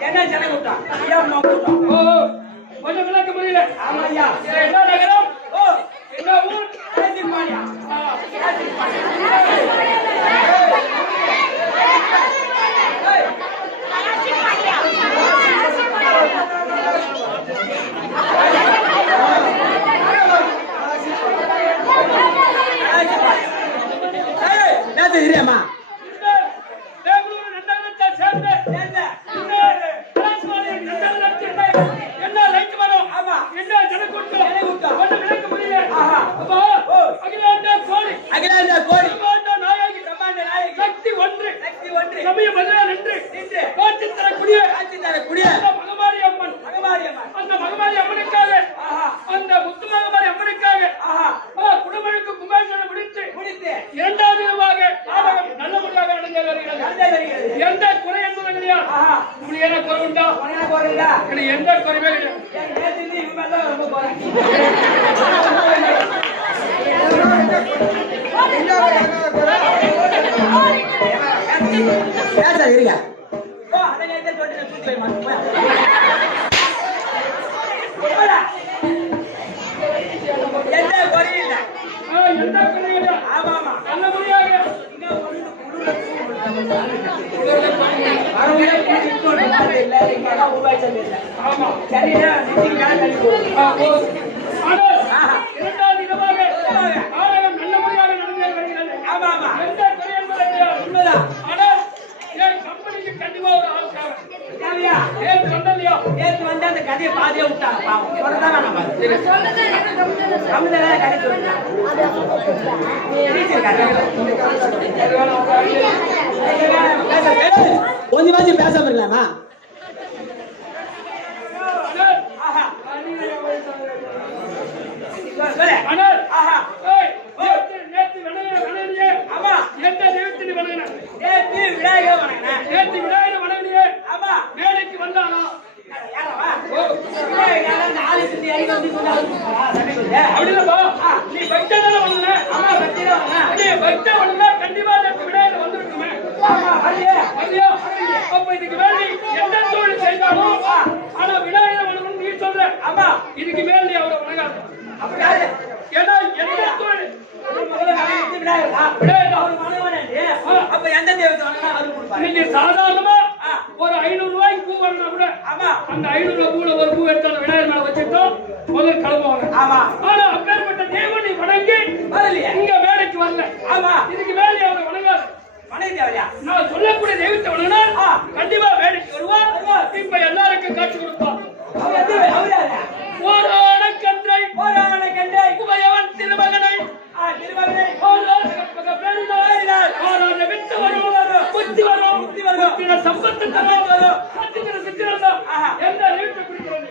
என்ன ஜன கூட்டம் ஐயா கூட்டம் ஓ கொஞ்சம் விளக்க முடியல ஆமா ஐயா என்ன நகரம் ஓ என்ன ஊர் காசிமாடியா தெரியுமா எந்த குறை என்பது கிடையாது. உங்களுக்கு என்ன குறை உண்டா? எந்த குறைவே கதையை பாதியா விட்டாங்க கொஞ்சம் பேசாம இருக்கலாமா கண்டிப்பா வந்துருக்குமே அப்ப இதுக்கு வேண்டி எந்த தொழில் செய்தாலும் ஆனா விநாயகர் வணங்கணும் நீ சொல்ற ஆமா இதுக்கு மேல் நீ அவரை வணங்காத ஏன்னா எந்த தொழில் நீங்க சாதாரணமா ஒரு 500 ரூபாய்க்கு பூ வரணும் கூட ஆமா அந்த 500 பூல ஒரு பூ எடுத்து அந்த விநாயகர் மேல வச்சுட்டோம் முதல் கிளம்புவாங்க ஆமா ஆனா அப்பேற்பட்ட தேவன் நீ வணங்கி வரலையே இங்க வேலைக்கு வரல ஆமா இதுக்கு மேலே அவரை வணங்காது நான் சொல்லக்கூடிய தெய்வத்தை வணங்கினா கண்டிப்பா வேலைக்கு வருவா இப்ப எல்லாருக்கும் காட்சி கொடுப்பான் போராட கன்றை உமையவன் திருமகனை விட்டு வரும் புத்தி வரும் சம்பத்து வரும் எந்த தெய்வத்தை குறிக்கிறது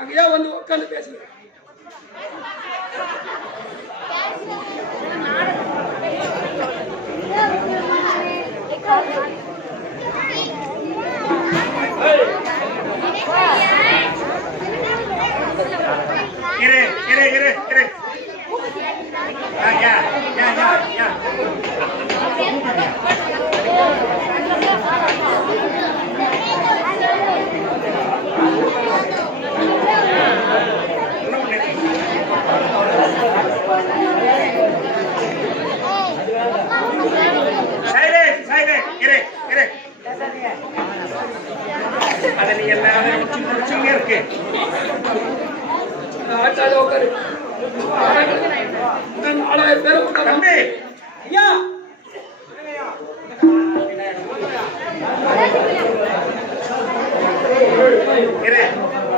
அங்கேயா வந்து உட்காந்து பேசுங்க.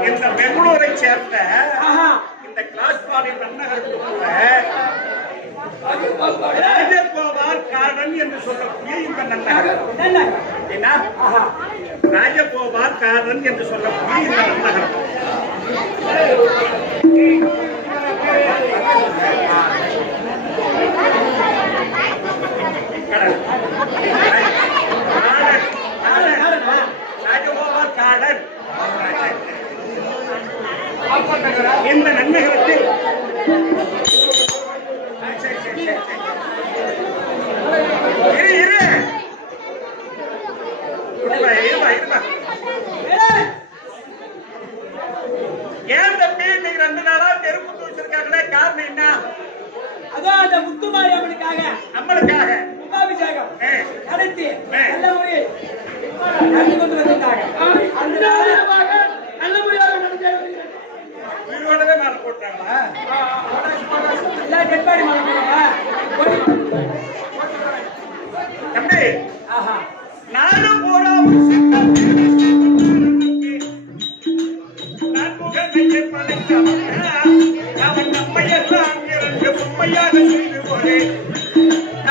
இந்த பெங்களூரை சேர்ந்த இந்த கிளாஸ் ராஜகோபால் கார்டன் என்று சொல்லக்கூடிய இந்த நன்னகர் ராஜகோபால் கார்டன் என்று சொல்லக்கூடிய இந்த நன்னகரம் ராஜகோபால் கார்டன் இந்த நன்னகரத்தில் ஏன் தம்பி நீங்க 2 நாளா தெருப்பு வச்சிருக்காங்களே காரணம் என்ன? அதான் அந்த முத்துமாரி அம்மனுக்காக நம்மளுக்காக கும்பாபிஷேகம் நடத்தி நல்ல முறையில் நடந்து கொண்டு வந்திருக்காங்க. அந்த நல்ல முறையாக நடந்து உயிரோடவே மேல போட்டாங்களா? எல்லாம் டெட்பாடி தம்பி ஆஹா நானும் போறோம் அவன் நம்மையெல்லாம் இருந்து உண்மையாக செய்து போது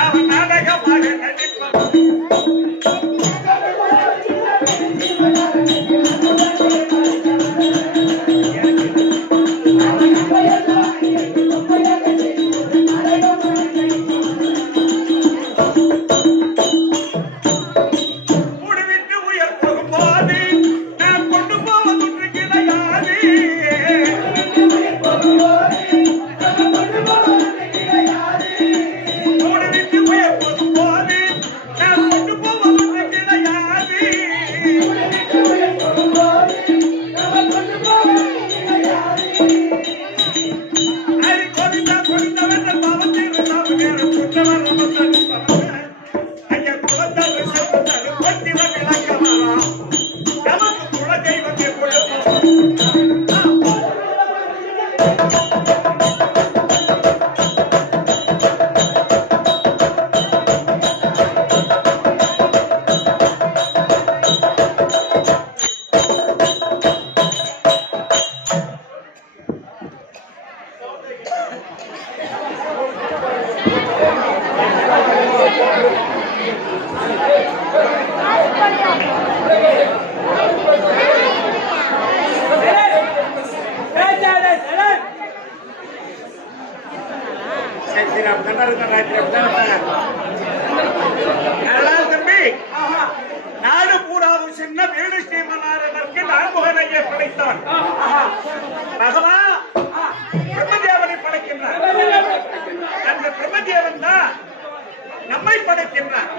அவன் நாடகமாக நடிப்பான். சரி சரி அப்படிதான் இருக்கேன் ராத்திரி அப்படிதான் தம்பி நாடு பூராவும் சின்ன வீடு ஸ்ரீமனாரதற்கு நான்முகனையை படைத்தான் பகவா பிரம்மதேவனை படைக்கின்றான் அந்த பிரம்மதேவன் தான் நம்மை படைக்கின்றான்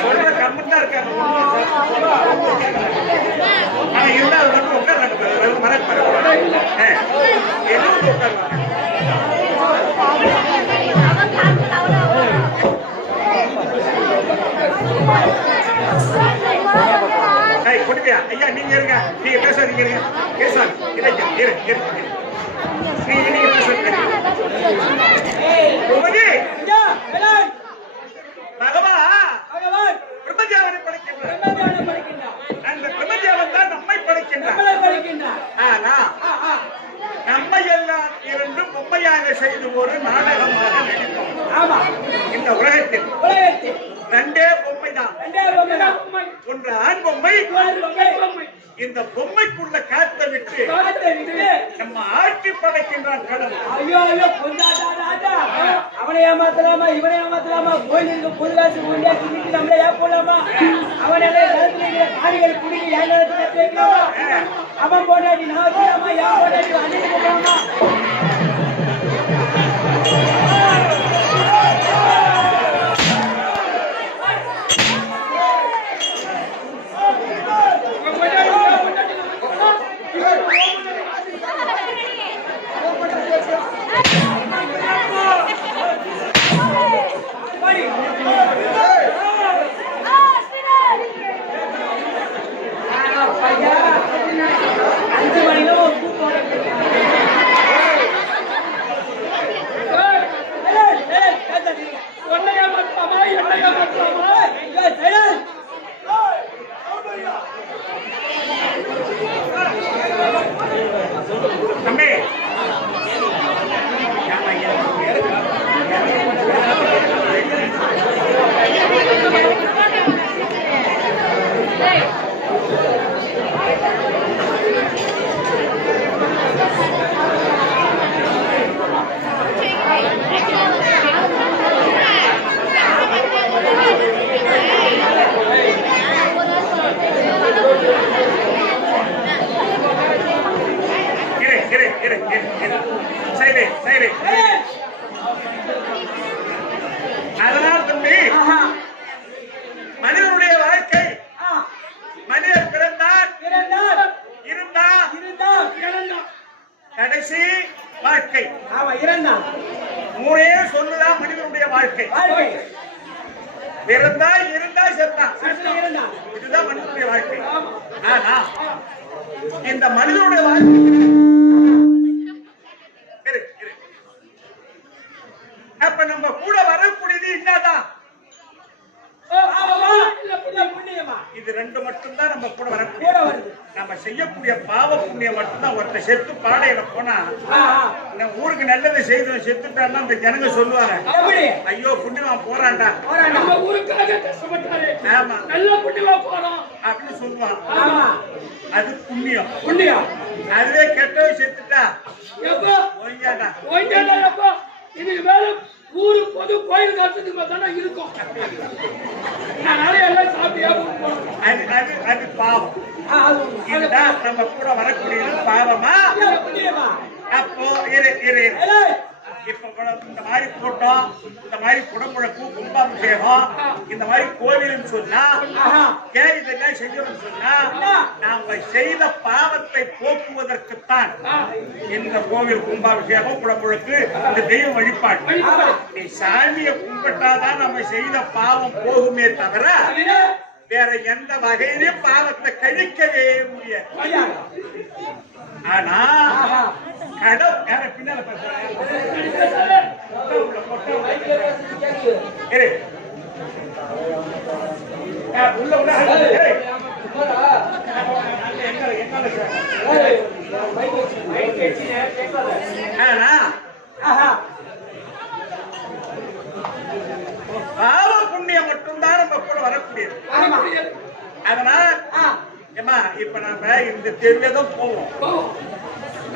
சொல்ற கம்மன் தான் இருக்காங்க ஆனா இருந்தா அது மட்டும் உட்கார்றாங்க மறப்பாங்க எல்லாம் உட்காருவாங்க கொடுப்பியா ஐயா நீங்க இருங்க நீங்க பேசாதீங்க இருங்க பேசாது நீங்க பேசுறீங்க பகவான் பிரம்மதேவனை படைக்கின்றான் அந்த பிரம்மதேவன் தான் நம்மை படைக்கின்றான் ஆனா நம்மை எல்லாம் இரண்டு பொம்மையாக செய்து ஒரு நாடகமாக நடிப்போம் இந்த உலகத்தில் ரெண்டே பொம்மை தான் ஒன்று ஆண் பொம்மை இந்த பொம்மைக்குள்ள காத்த விட்டு நம்ம ஆட்சி படைக்கின்றான் கடவுள். ஐயோ ஐயோ ராஜா அவனை ஏமாத்தலாமா இவனை ஏமாத்தலாமா கோயிலுக்கு புதுகாசு கொண்டாச்சு நம்மளே ஏன் போடலாமா அவனால காரிகள் குடிக்க ஏன் அவன் போனாடி நான் வச்சுலாமா ஏன் போனாடி அன்னைக்கு போகலாமா அதனால் தம்பி மனிதனுடைய வாழ்க்கை மனிதர் பிறந்தார் இருந்தார் கடைசி வாழ்க்கை மூணே சொல்லுதான் மனிதனுடைய வாழ்க்கை பிறந்தா இருந்தா செத்தான் இதுதான் மனிதனுடைய வாழ்க்கை ஆனா இந்த மனிதனுடைய வாழ்க்கை அப்ப நம்ம கூட வரக்கூடியது என்னதான் இது ரெண்டு மட்டும்தான் நம்ம கூட வரக்கூடிய நம்ம செய்யக்கூடிய பாவ புண்ணியம் மட்டும்தான் ஒருத்த செத்து பாடையில போனா ஊருக்கு நல்லதை செய்து செத்துட்டான்னா அந்த ஜனங்க சொல்லுவாங்க ஐயோ புண்ணியமா போறான்டா நம்ம ஊருக்காக கஷ்டப்பட்டாரு ஆமா நல்ல புண்ணியமா போறோம் அப்படின்னு சொல்லுவான் அது புண்ணியம் அதுவே கெட்டவை செத்துட்டா எப்பா ஒய்யாடா எப்பா இதுக்கு மேல ஊரு பொது கோயில் காலத்துக்கு தானே இருக்கும் அதனால எல்லாம் சாப்பிட்டு அது பாவம் இதுதான் நம்ம கூட வரக்கூடியது பாவமா அப்போ இரு இப்ப இந்த மாதிரி கூட்டம் இந்த மாதிரி குடமுழக்கு கும்பாபிஷேகம் இந்த மாதிரி கோவில்னு சொன்னா ஏன் இதெல்லாம் செய்யணும்னு சொன்னா நாம செய்த பாவத்தை போக்குவதற்குத்தான் இந்த கோவில் கும்பாபிஷேகம் குடமுழக்கு இந்த தெய்வ வழிபாடு நீ சாமியை கும்பிட்டாதான் நம்ம செய்த பாவம் போகுமே தவிர வேற எந்த வகையிலும் பாவத்தை கழிக்கவே முடியாது. ஆனா கடவுள் யார பின்னால உள்ள ஆனா பாவ புண்ணியம் மட்டும்தான் நம்ம கூட வரக்கூடியது. அதனால ஏமா இப்ப நாம இந்த தெருவேதான் போவோம்.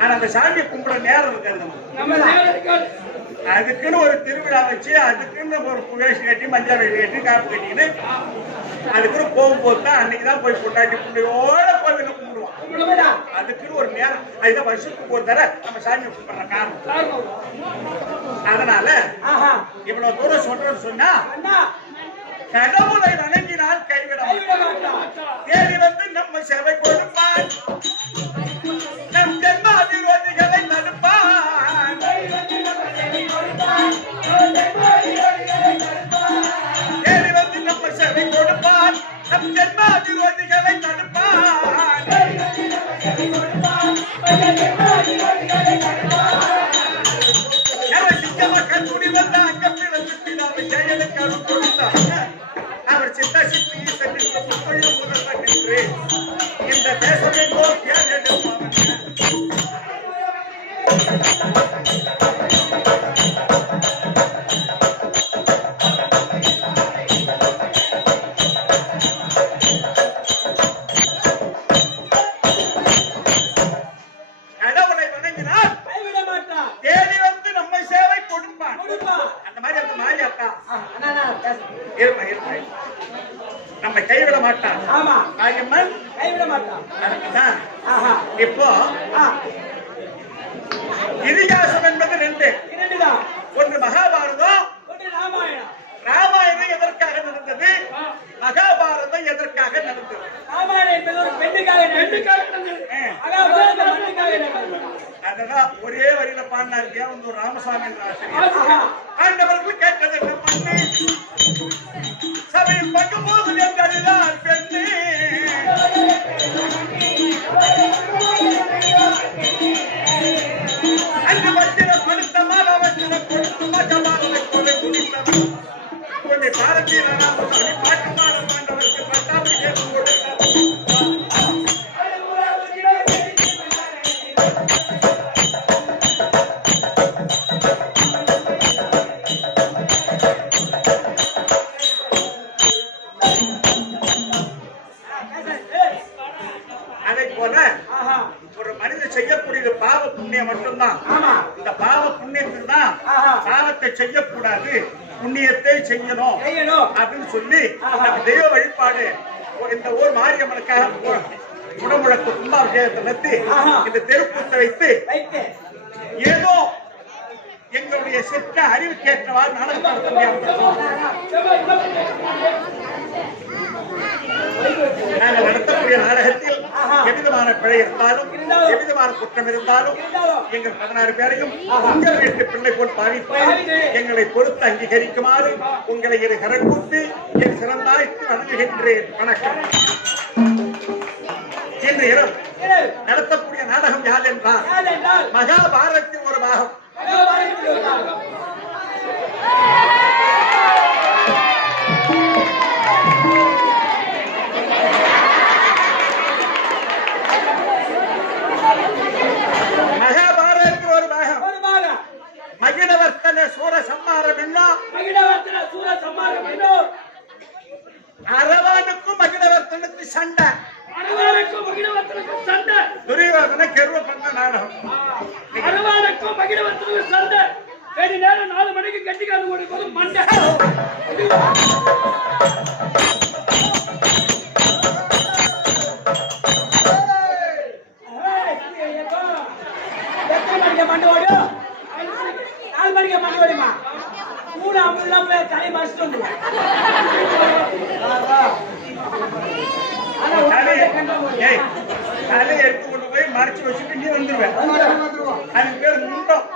ஆனா அந்த சாமியை கும்பிட நேரம் இருக்காது. அதுக்குன்னு ஒரு திருவிழா வச்சு அதுக்குன்னு ஒரு வேஷ்டி கட்டி மஞ்சள் வேஷ்டி கட்டி காப்பு கட்டின்னு அதுக்குன்னு போகும்போது தான் அன்னைக்குதான் போய் கொண்டாட்டி புண்ணியோட கோவில கும்பிடுவோம். அதுக்குன்னு ஒரு நேரம், அதுதான் வருஷத்துக்கு ஒரு தடவை நம்ம சாமியை கும்பிடுற காரணம். அதனால இவ்வளவு தூரம் சொல்றேன்னு சொன்னா கடவுளை வணங்கினால் கைவிட தேடி வந்து நம்ம சேவை கொடுப்பான், நம் ஜென்மாதிரோதிகளை தடுப்பான். தேடி வந்து நம்ம சேவை கொடுப்பான், நம் ஜென்மாதிரோதிகளை தடுப்பான். அவர் சிங்கமக்கள் துணி வந்த அங்கப்பில சுற்றி நாம் செயலுக்கு அருள் கொடுத்தார். அவர் சித்த சித்தி சென்று முதல்வர் நின்று இந்த தேசமே போல் தேர்ந்தெடுப்பாங்க. கடவுளை வணங்கினால் தேடி வந்து நம்ம சேவை கொடுப்பான். அந்த மாதிரி அந்த மாரியாத்தா நம்ம கைவிட மாட்டான். மாரியம்மன் கைவிட மாட்டான். இப்போ இதிகாசம் என்பது ரெண்டு. ஒன்று மகாபாரதம், ராமாயணம் எதற்காக நடந்தது, மகாபாரதம் எதற்காக நடந்தது? ராமாயணம் என்பது ஒரு பெண்ணுக்காக நடந்தது. அதெல்லாம் ஒரே வரியில பாடினாரு ஒரு ராமசாமி என்ற ஆசிரியர். ஆண்டவர்கள் கேட்டது என்ன பண்ணு, சபையில் பங்கு போது என்றார் பெண்ணு. அன்று வச்சிடம் அடுத்த மாத வச்சிடம் கொடுத்து மகபாரதை கொலை குடித்தவர் கொஞ்சம் பாரதிய பாட்டு பாட மாண்டவருக்கு பட்டாபி கேட்டு கொடுத்தார். அதை போல ஒரு மனிதன் செய்யக்கூடியது பாவ புண்ணியம் மட்டும்தான். இந்த பாவ புண்ணியத்தில் தான் பாவத்தை செய்யக்கூடாது, புண்ணியத்தை செய்யணும் அப்படின்னு சொல்லி நம்ம தெய்வ வழிபாடு இந்த ஊர் மாரியம்மனுக்காக குடமுழக்கு கும்பாபிஷேகத்தை நடத்தி இந்த தெருக்கூத்தை வைத்து ஏதோ எங்களுடைய செற்ற அறிவுக்கேற்றவாறு நடத்த நாங்கள் நடத்தக்கூடிய நாடகத்தில் எவ்விதமான பிழை இருந்தாலும் எவ்விதமான குற்றம் இருந்தாலும் எங்கள் 16 பேரையும் உங்கள் வீட்டு பிள்ளை போல் பாவித்து எங்களை பொறுத்து அங்கீகரிக்குமாறு உங்களை இரு கரக்கூப்பி என் சிறந்தாய்த்து வணங்குகின்றேன். வணக்கம். இன்று இரவு நடத்தக்கூடிய நாடகம் யார் என்றால் மகாபாரதத்தின் ஒரு பாகம். மகாபாரதத்தில் ஒரு பாகம் மகிழவர்த்தன சூர சம்மாரம் என்னும் அரவானுக்கும் மகிழவர்த்தனுக்கு சண்டை. துரியோதன கெருவ பண்ண நாடகம். அரவானுக்கும் மகிழவர்த்தனுக்கும் சண்டை. நேரம் 4 மணிக்கு கட்டிக்காது ஓடி போது மண்டை. தலையை எடுத்து கொண்டு போய் மறைச்சு வச்சுட்டு நீ வந்துருவேன். அதுக்கு பேர் முண்டம்.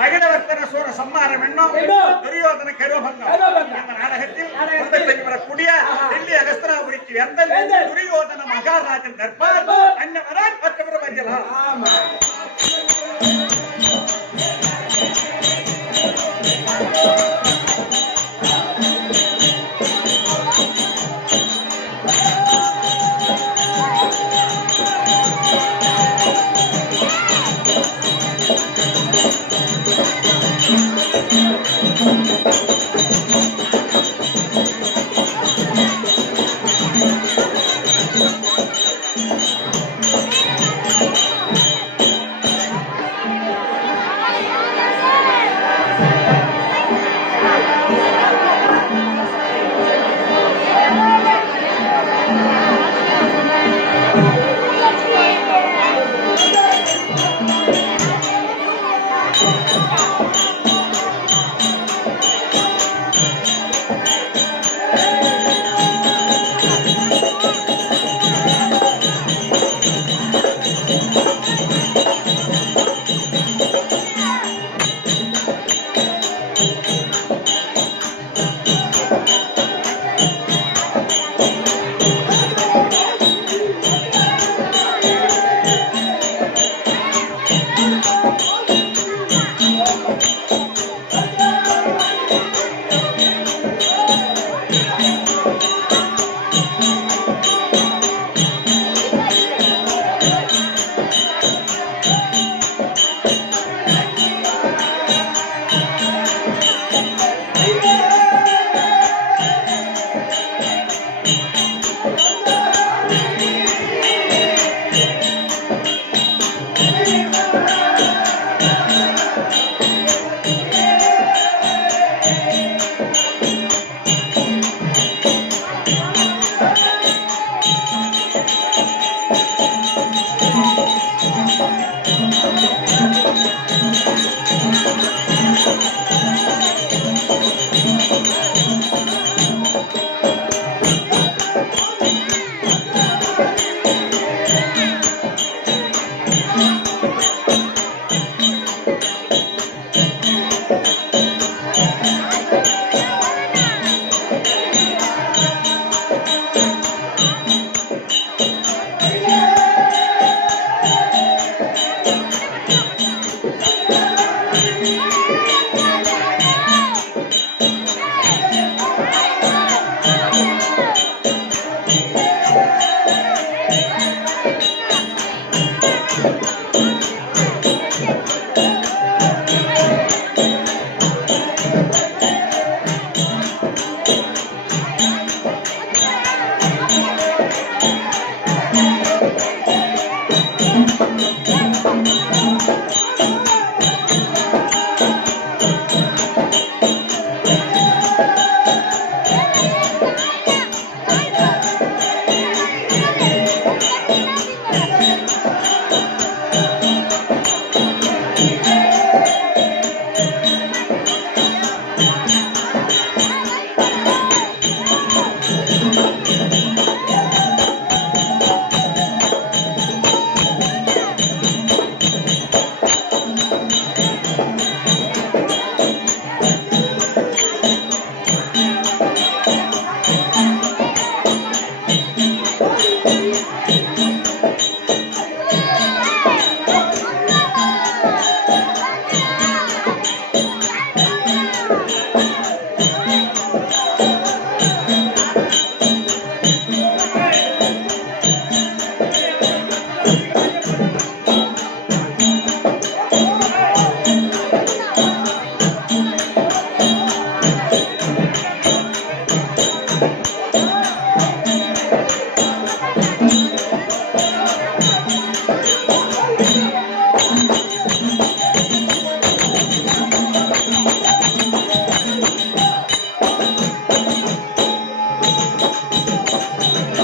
மகிழவர்த்தன சூர சம்மாரம் என்னும் துரியோதன கெருவபங்கம் என்ற நாடகத்தில் வரக்கூடிய டெல்லி அகஸ்தராபுரிக்கு எந்த துரியோதன மகாராஜன் தர்பார் அன்னவரான் மற்றவர் வரலாம்.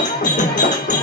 ஆ